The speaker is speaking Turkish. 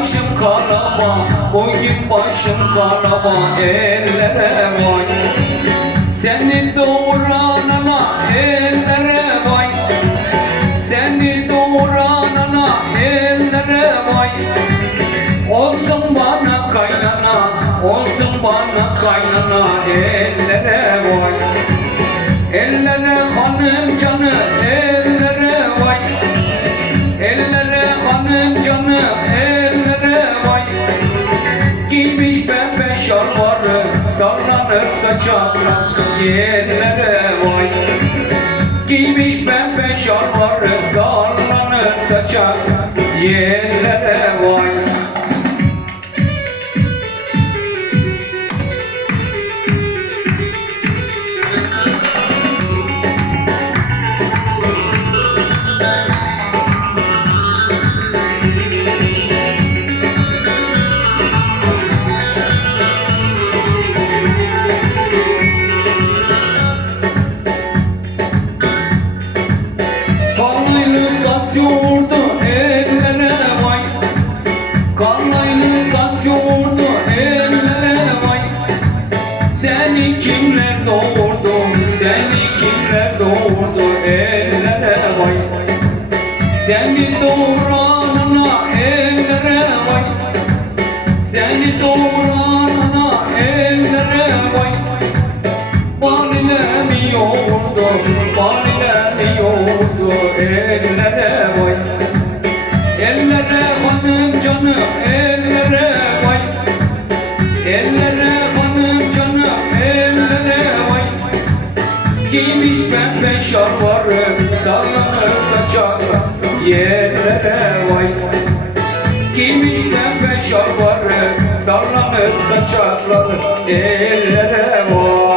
başım karaba Boyun başım karaba ellere vay. Seni doğuranana ellere vay. Seni doğuranana ellere vay. Olsun bana kaynana Olsun bana kaynana ellere vay. Ellere hanım canı Ellere vay. Ellere hanım canı Ellere vay. Giymiş pembe şalvarı Sallanır saçaklar Yerlere vay. Giymiş pembe şalvarı Sallanır saçaklar Yerlere tas yoğurdu ellere vay. Kanlaylı Seni kimler doğurdu Seni kimler doğurdu ellere vay. Seni doğuranına ellere vay. Seni doğuranına Giymiş pembe şalvarı, sallanır saçaklar yerlere vay. Giymiş pembe şalvarı, sallanır saçakları ellere vay